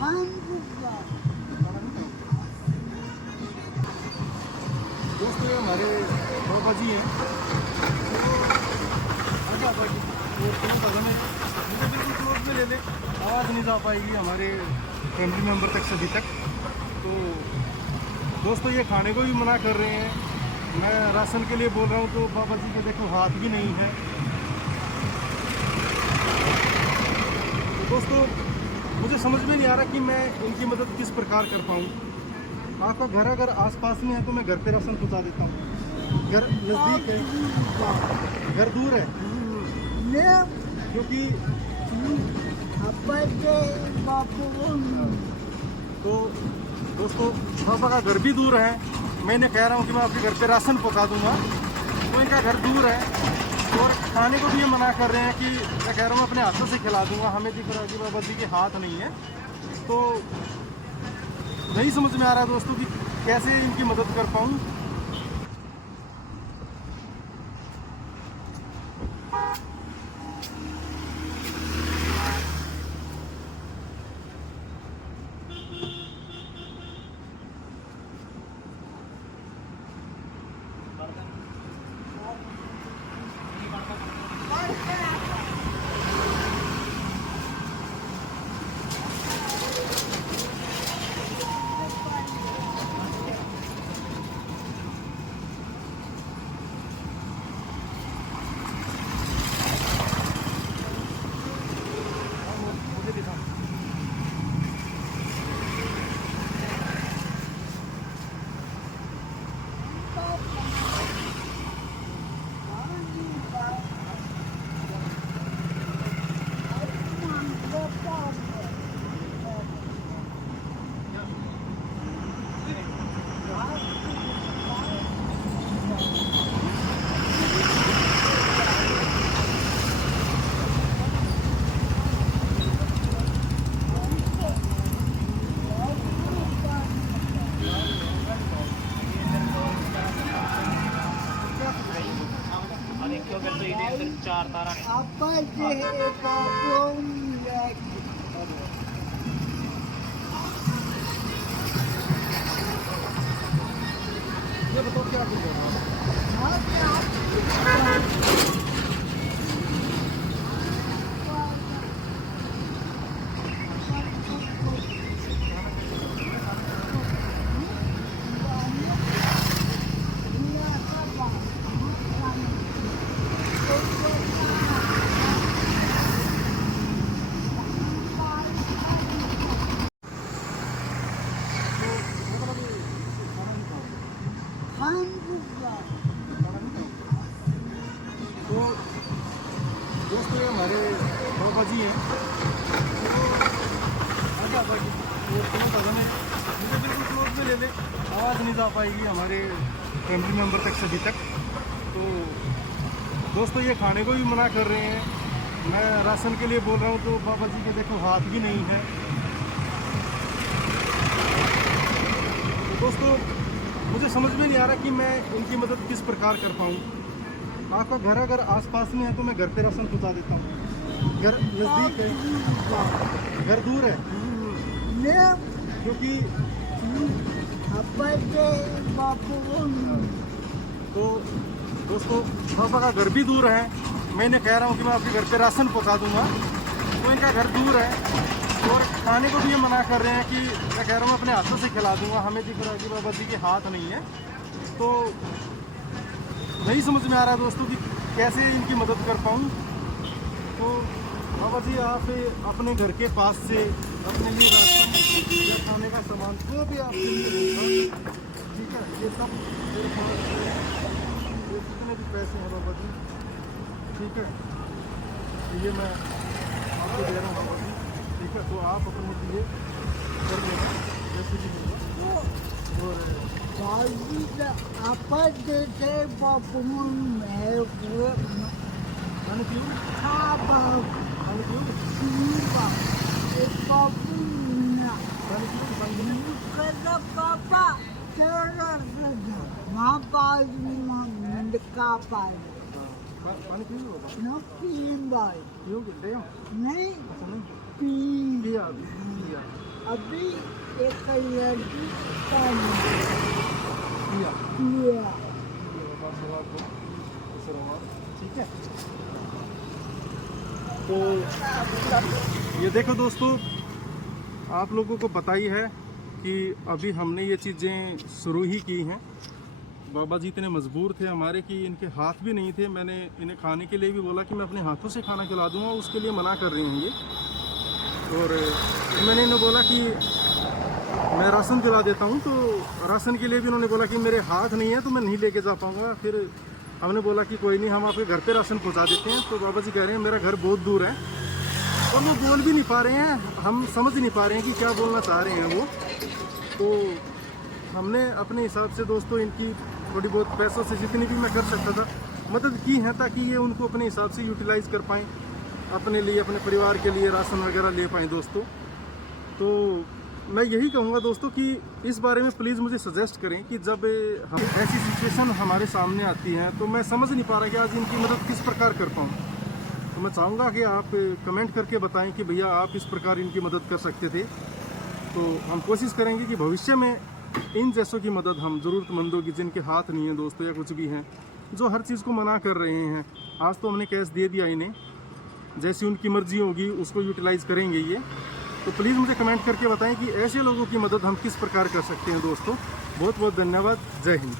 दोस्तों ये हमारे बाबा जी हैं, आगे आ पाएगी और क्यों पता नहीं मुझे बिल्कुल क्लोज में ले ले, आवाज़ नहीं जा पाएगी हमारे फैमिली मेम्बर तक सभी तक। तो दोस्तों ये खाने को भी मना कर रहे हैं, मैं राशन के लिए बोल रहा हूँ तो बाबा जी के देखो हाथ भी नहीं है। तो दोस्तों मुझे समझ में नहीं आ रहा कि मैं इनकी मदद किस प्रकार कर पाऊँ। आपका घर अगर आसपास में है तो मैं घर पे राशन पहुँचा देता हूँ। घर नज़दीक है, घर दूर है क्योंकि तो दोस्तों पापा का घर भी दूर है। मैंने कह रहा हूँ कि मैं आपके घर पे राशन पहुँचा दूँगा, तो इनका घर दूर है और खाने को भी ये मना कर रहे हैं कि मैं कह रहा हूँ अपने हाथों से खिला दूँगा। हमें दिख रहा है कि बाबा जी के हाथ नहीं है, तो नहीं समझ में आ रहा है दोस्तों कि कैसे इनकी मदद कर पाऊँ। चार तारा ये बताओ क्या कर रहे तो दोस्तों ये हमारे बाबा जी हैं, आगे आ पाएगी और क्यों पता नहीं मुझे बिल्कुल क्लोज में ले ले, आवाज़ नहीं जा पाएगी हमारे फैमिली मेम्बर तक सभी तक। तो दोस्तों ये खाने को भी मना कर रहे हैं, मैं राशन के लिए बोल रहा हूँ तो बाबा जी के देखो हाथ भी नहीं है। तो दोस्तों मुझे समझ में नहीं आ रहा कि मैं इनकी मदद किस प्रकार कर पाऊँ। आपका घर अगर आसपास में है तो मैं घर पे राशन पहुँचा देता हूँ। घर नज़दीक है, घर दूर है क्योंकि तो दोस्तों पापा का घर भी दूर है। मैंने कह रहा हूँ कि मैं आपके घर पे राशन पहुँचा दूँगा, तो इनका घर दूर है और खाने को भी ये मना कर रहे हैं कि मैं कह रहा हूँ अपने हाथों से खिला दूँगा। हमें दिख रहा है कि बाबा जी के हाथ नहीं है, तो नहीं समझ में आ रहा है दोस्तों कि कैसे इनकी मदद कर पाऊँ। तो बाबा जी आप अपने घर के पास से अपने लिए राशन या खाने का सामान जो भी आपके लिए होगा, ठीक है, ये सब मेरे पास है। ये कितने भी पैसे हैं बाबा जी, ठीक है, ये मैं आपको दे रहा हूँ बाबा जी, ठीक है, तो आप अपने लिए कर लेना जैसे भी होगा। और खाने क्यों खाने क्यों पानी क्यों होगा क्यों गिरते हैं नहीं अच्छा नहीं पी पिया पिया अभी एक लड़की का किया किया। ठीक है। तो ये देखो दोस्तों, आप लोगों को पता ही है कि अभी हमने ये चीज़ें शुरू ही की हैं। बाबा जी इतने मजबूर थे हमारे कि इनके हाथ भी नहीं थे। मैंने इन्हें खाने के लिए भी बोला कि मैं अपने हाथों से खाना खिला दूंगा, उसके लिए मना कर रही हैं ये। और मैंने इन्हें बोला कि मैं राशन दिला देता हूँ, तो राशन के लिए भी उन्होंने बोला कि मेरे हाथ नहीं है तो मैं नहीं लेके जा पाऊँगा। फिर हमने बोला कि कोई नहीं, हम आपके घर पे राशन पहुँचा देते हैं। तो बाबा जी कह रहे हैं मेरा घर बहुत दूर है, और वो बोल भी नहीं पा रहे हैं, हम समझ नहीं पा रहे हैं कि क्या बोलना चाह रहे हैं वो। तो हमने अपने हिसाब से दोस्तों इनकी थोड़ी बहुत पैसों से जितनी भी मैं कर सकता था मदद की है, ताकि ये उनको अपने हिसाब से यूटिलाइज कर पाएँ, अपने लिए, अपने परिवार के लिए राशन वगैरह ले पाएँ दोस्तों। तो मैं यही कहूँगा दोस्तों कि इस बारे में प्लीज़ मुझे सजेस्ट करें कि जब हम ऐसी सिचुएशन हमारे सामने आती है तो मैं समझ नहीं पा रहा कि आज इनकी मदद किस प्रकार कर पाऊँ। तो मैं चाहूँगा कि आप कमेंट करके बताएं कि भैया आप इस प्रकार इनकी मदद कर सकते थे। तो हम कोशिश करेंगे कि भविष्य में इन जैसों की मदद हम ज़रूरतमंदों की, जिनके हाथ नहीं हैं दोस्तों या कुछ भी हैं, जो हर चीज़ को मना कर रहे हैं। आज तो हमने कैश दे दिया इन्हें, जैसी उनकी मर्जी होगी उसको यूटिलाइज़ करेंगे ये। तो प्लीज़ मुझे कमेंट करके बताएं कि ऐसे लोगों की मदद हम किस प्रकार कर सकते हैं दोस्तों। बहुत बहुत धन्यवाद। जय हिंद।